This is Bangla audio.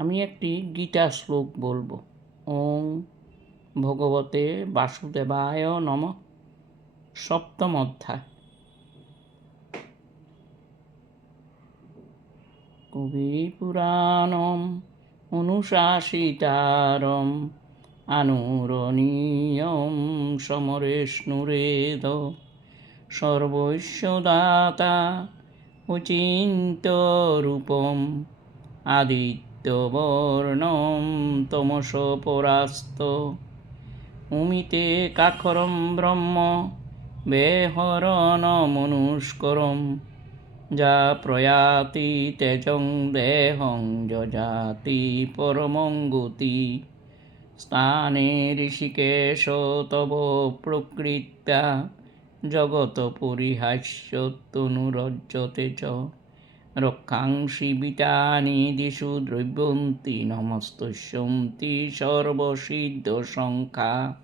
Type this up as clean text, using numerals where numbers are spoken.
আমি একটি গীতা শ্লোক বলবো। ওং ভগবতে বাসুদেবায় নমঃ। সপ্তম অধ্যায়। কবি পুরাণম অনুশাসিতারম আনুরণীয়ম সমরেষ্ণুরেদ সর্বস্য দাতা অচিন্ত্যরূপম আদিত্যবর্ণম তমস পরাস্ত উমিতে কাক্ষরম ব্রহ্ম বেহরণমনুষ্করম যা প্রয়াতি তেজং দেহং যজাতি পরমং গতি স্থানে ঋষিকেশ তব প্রকৃত্যা জগত পরিহাস্যতনুরজ্যতে চ রক্ষাংসি বিতানি দিশু দ্রব্যন্তি নমস্তস্যন্তি সর্বসিদ্ধ সংখ্যা।